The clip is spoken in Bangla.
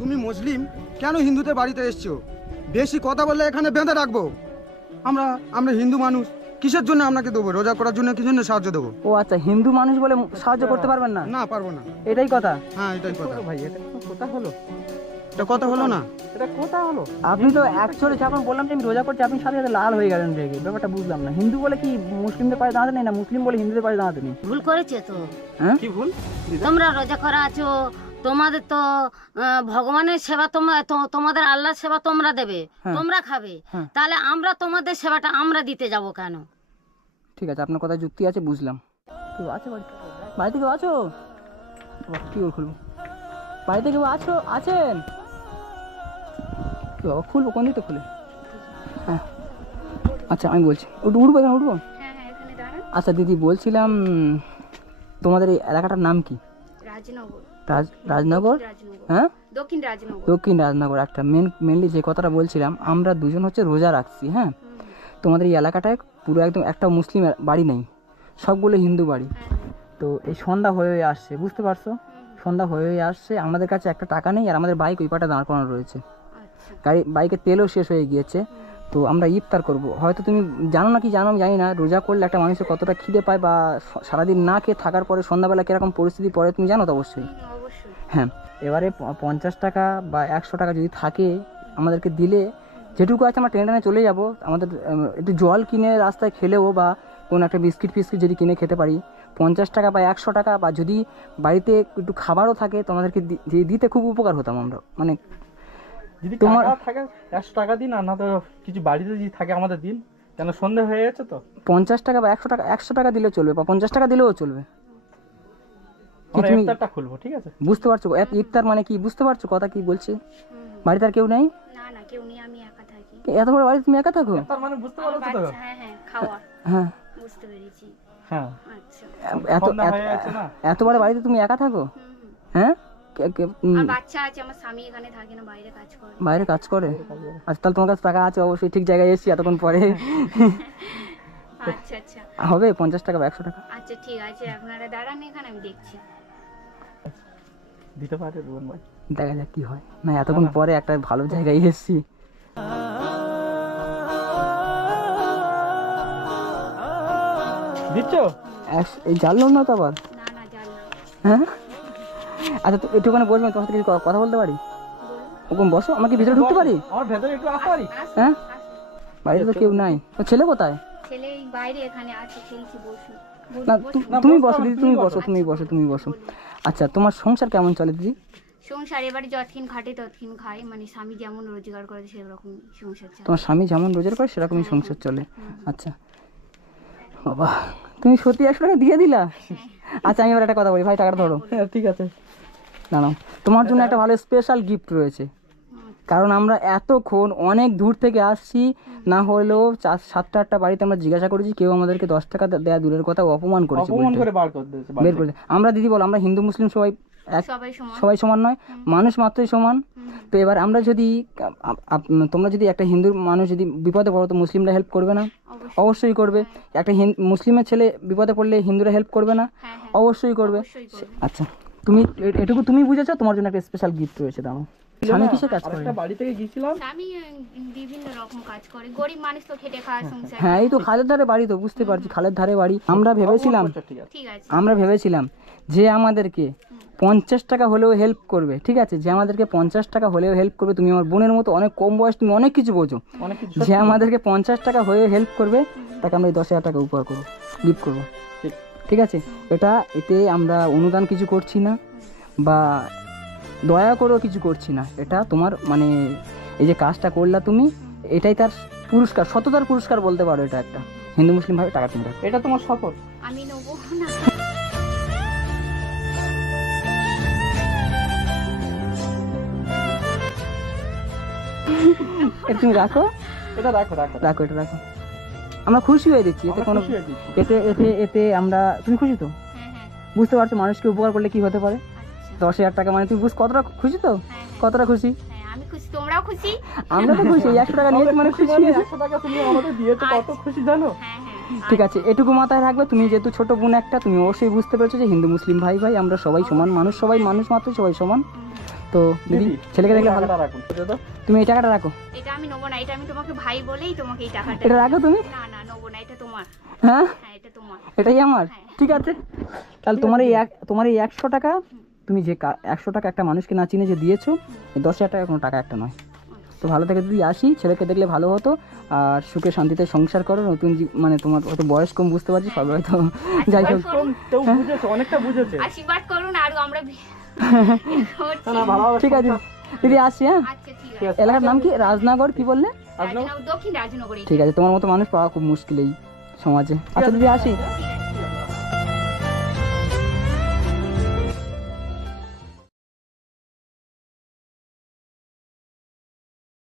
তুমি মুসলিম, কেন হিন্দুদের বাড়িতে এসছো? বেশি কথা বললে এখানে বেঁধে রাখবো। আমরা আমরা হিন্দু মানুষ, কিসের জন্য আপনাকে দেবো? রোজা করার জন্য কি জন্য সাহায্য দেবো? ও আচ্ছা, হিন্দু মানুষ বলে সাহায্য করতে পারবেন না? না, পারবো না। এটাই কথা? হ্যাঁ, এটাই কথা। ভাই এটা কোনো কথা হলো? এটা কথা হলো না। এটা কথা হলো? আপনি তো অ্যাকচুয়ালি যখন বললাম যে আমি রোজা করছি, আপনি সাথে সাথে লাল হয়ে গেলেন রেগে। ব্যাপারটা বুঝলাম না। হিন্দু বলে কি মুসলিমদের পাশে দাঁড়াতে নেই, না মুসলিম বলে হিন্দুদের পাশে দাঁড়াতে নেই? ভুল করেছে তো। হ্যাঁ, কি ভুল? তোমরা রোজা করা আছো, তোমাদের তো ভগবানের সেবা তোমাদের আল্লাহর সেবা তোমরা দেবে, হ্যাঁ। তোমরা খাবে, হ্যাঁ। তাহলে আমরা তোমাদের সেবাটা আমরা দিতে যাব কেন? ঠিক আছে, আপনার কথা যুক্তি আছে, বুঝলাম। কেউ আছে বাড়িতে? বাড়িতে কেউ আছো? বাবা, কি করে খুলবো? বাড়িতে কেউ আছো? আছেন? কি বাবা, খুলবো কোন দিকটা খুলে? হ্যাঁ, আচ্ছা আমি বলছি, উঠবো এখানে উঠবো? আচ্ছা দিদি, বলছিলাম তোমাদের এই এলাকাটার নাম কি? রাজনগর। রাজনগর? হ্যাঁ, দক্ষিণ রাজনগর। দক্ষিণ রাজনগর। একটা মেনলি যে কথাটা বলছিলাম, আমরা দুজন হচ্ছে রোজা রাখছি। হ্যাঁ, তোমাদের এই এলাকাটায় পুরো একদম একটা মুসলিম বাড়ি নেই, সবগুলো হিন্দু বাড়ি। তো এই সন্ধ্যা হয়ে আসছে, বুঝতে পারছো? সন্ধ্যা হয়ে আসছে, আমাদের কাছে একটা টাকা নেই, আর আমাদের বাইক ওই পাটা দাঁড় করানো রয়েছে। বাইকের তেলও শেষ হয়ে গিয়েছে। তো আমরা ইফতার করব। হয়তো তুমি জানো না কি জানো আমি জানি না, রোজা করলে একটা মানুষের কতটা খিদে পায়, বা সারাদিন না খেয়ে থাকার পরে সন্ধ্যাবেলা কীরকম পরিস্থিতি পড়ে তুমি জানো তো অবশ্যই। হ্যাঁ, এবারে 50 টাকা বা 100 টাকা যদি থাকে আমাদেরকে দিলে, যেটুকু আছে আমরা টেনে টেনে চলে যাব। আমাদের একটু জল কিনে রাস্তায় খেলেও, বা কোনো একটা বিস্কিট ফিস্কিট যদি কিনে খেতে পারি, 50 টাকা বা 100 টাকা, বা যদি বাড়িতে একটু খাবারও থাকে তোমাদেরকে দিতে খুব উপকার হতাম আমরা। মানে যদি তোমার টাকা থাকে 100 টাকা দিন, আর না তো কিছু বাড়িতে যদি থাকে আমাদের দিন, কেন সন্ধ্যা হয়ে গেছে তো। 50 টাকা বা 100 টাকা দিলে চলবে, বা 50 টাকা দিলেও চলবে। আমরা তুমি ইফতারটা খুলবো, ঠিক আছে? বুঝতে পারছো ইফতার মানে কি? বুঝতে পারছো কথা কি বলছি? বাড়িতে আর কেউ নেই? না না, কেউ নেই, আমি একা থাকি। এত বড় বাড়ি তুমি একা থাকো? ইফতার মানে বুঝতে পারছো তো? হ্যাঁ হ্যাঁ, খাওয়া হ্যাঁ, বুঝতে পেরেছি। হ্যাঁ, আচ্ছা। এত সন্ধ্যা হয়ে গেছে না? এত বড় বাড়িতে তুমি একা থাকো? হ্যাঁ, আর বাচ্চা আছে, আমার স্বামী এখানে থাকে না, বাইরে কাজ করে। বাইরে কাজ করে? আচ্ছা, তাহলে তোমার কাছে টাকা আছে অবশ্যই, ঠিক জায়গায় এসেছি এতক্ষণ পরে। আচ্ছা আচ্ছা হবে 50 টাকা বা 100 টাকা? আচ্ছা, ঠিক আছে, আপনারা দাঁড়ান এখানে, আমি দেখছি। দিতে পারে রুবন ভাই? দেখা যাক কি হয়। না, এতক্ষণ পরে একটা ভালো জায়গায় এসেছি। দিচ্ছ? এই জানলাম না তো আবার। না না, জান না। হ্যাঁ, আচ্ছা তো একটুখানি বসবেন, তোমার সাথে কিছু কথা বলতে পারি? ওরকম বসো, আমাকে ভিতরে ঢুকতে পারি? আমার ভেতরে একটু আসতে পারি? হ্যাঁ, বাড়িতে তো কেউ নাই। তো ছেলে কোথায়? ছেলে এই বাইরে এখানে আছে, খেলছি, বসুন। না, তুমি বসো দিদি, তুমি বসো। আচ্ছা, তোমার সংসার কেমন চলে দিদি? সংসার এবারে যতক্ষণ খাটে ততক্ষণ খাই, মানে স্বামী যেমন রোজগার করে সেরকম সংসার চালায়। তোমার স্বামী যেমন রোজগার করে সেরকমই সংসার চলে? আচ্ছা বাবা, তুমি সত্যি 100 টাকা দিয়ে দিলা? আচ্ছা, আমি এবার একটা কথা বলি, ভাই টাকাটা ধরো। হ্যাঁ, ঠিক আছে। না না, তোমার জন্য একটা ভালো স্পেশাল গিফট রয়েছে। কারণ আমরা এতক্ষণ অনেক দূর থেকে আসছি, না হলেও 7টা বাড়িতে আমরা জিজ্ঞাসা করেছি, কেউ আমাদেরকে 10 টাকা দেয়া দূরের কথা অপমান করেছে, অপমান করে বার করে দিয়েছে বের করে। আমরা দিদি বল, আমরা হিন্দু মুসলিম সবাই এক, সবাই সমান। সবাই সমান নয়, মানুষ মাত্রই সমান। তো এবার আমরা যদি তোমরা যদি একটা হিন্দু মানুষ যদি বিপদে পড়ো, তো মুসলিমরা হেল্প করবে না? অবশ্যই করবে। একটা মুসলিমের ছেলে বিপদে পড়লে হিন্দুরা হেল্প করবে না? হ্যাঁ হ্যাঁ, অবশ্যই করবে। অবশ্যই করবে। আচ্ছা, তুমি এটুকু তুমি বুঝেছো, তোমার জন্য একটা স্পেশাল গিফট রয়েছে। দাও। স্বামী কিসের কাজ করে? একটা বাড়ি থেকে গিয়েছিলাম। স্বামী বিভিন্ন রকম কাজ করে, গরিব মানুষ তো খেটে খাওয়ার সংসার। হ্যাঁ, এই তো খালের ধারে বাড়ি, তো বুঝতে পারছি খালের ধারে বাড়ি। আমরা ভেবেছিলাম ঠিক আছে। ঠিক আছে। আমরা ভেবেছিলাম যে আমাদেরকে 50 টাকা হলেও হেল্প করবে, ঠিক আছে? যে আমাদেরকে 50 টাকা হলেও হেল্প করবে। তুমি আমার বোনের মতো, অনেক কম বয়স, তুমি অনেক কিছু বোঝো। অনেক কিছু। যে আমাদেরকে 50 টাকা হয়ে হেল্প করবে, তাকে আমরা এই 10,000 টাকা উপহার করবো, গিফট করবো। ঠিক। ঠিক আছে? এতে আমরা অনুদান কিছু করছি না, বা দয়া করেও কিছু করছি না। এটা তোমার মানে এই যে কাজটা করলা তুমি, এটাই তার পুরস্কার, সততার পুরস্কার বলতে পারো। এটা একটা হিন্দু মুসলিম ভাবে টাকা তুমি রাখো। এটা তোমার শপথ? আমি নেবো না। এটা তুমি রাখো, এটা রাখো রাখো রাখো, এটা রাখো। আমরা খুশি হয়ে দিচ্ছি এতে, কোনো খুশি হয়ে দিচ্ছি। এতে এতে এতে আমরা, তুমি খুশি তো? হ্যাঁ হ্যাঁ, বুঝতে পারছো মানুষকে উপকার করলে কি হতে পারে? আচ্ছা। 10,000 টাকা মানে তুমি কতটা খুশি তো? কতটা খুশি? হ্যাঁ, আমি খুশি, তোমরাও খুশি? আমরা তো খুশি, 100 টাকা নিয়েছি মানে খুশি। 100 টাকা তুমি আমাদের দিয়েছো, কত খুশি জানো? হ্যাঁ হ্যাঁ, ঠিক আছে, এটুকু মাথায় রাখবে। তুমি যেহেতু ছোট বোন একটা, তুমি অবশ্যই বুঝতে পেরেছো যে হিন্দু মুসলিম ভাই ভাই আমরা সবাই সমান মানুষ, সবাই মানুষ মাত্র, সবাই সমান। তো দিদি ছেলেকে দেখলে ভালো, টাকাটা রাখুন দাদা। তুমি এই টাকাটা রাখো, এটা আমি নেবো না, এটা আমি তোমাকে ভাই বলেই তোমাকে এই টাকাটা। এটা রাখো তুমি। না না নেবো না, এটা তোমার। হ্যাঁ হ্যাঁ এটা তোমার। এটাই আমার, হ্যাঁ। ঠিক আছে। তাহলে তোমার এই 100 টাকা, তুমি যে 100 টাকা একটা মানুষকে না চিনে যে দিয়েছো, এই 10,000 টাকা কোনো টাকা একটা নয়। তো ভালো থেকে দিদি আসি, ছেলেকে দেখলে ভালো হতো, আর সুখে শান্তিতে সংসার করো। নতুন মানে তোমার হয়তো বয়স কম, বুঝতে পারছি, সবাই হয়তো যাই হোক। কেউ বুঝেছে, অনেকটা বুঝেছে। আশীর্বাদ করুন আর আমরা না ভালো, ঠিক আছে দিদি আসি, হ্যাঁ। আচ্ছা ঠিক আছে। এলাকার নাম কি? রাজনগর কি বললে? দক্ষিণ রাজনগরে। ঠিক আছে, তোমার মতো মানুষ পাওয়া খুব মুশকিল এই সমাজে। আচ্ছা দিদি আসি।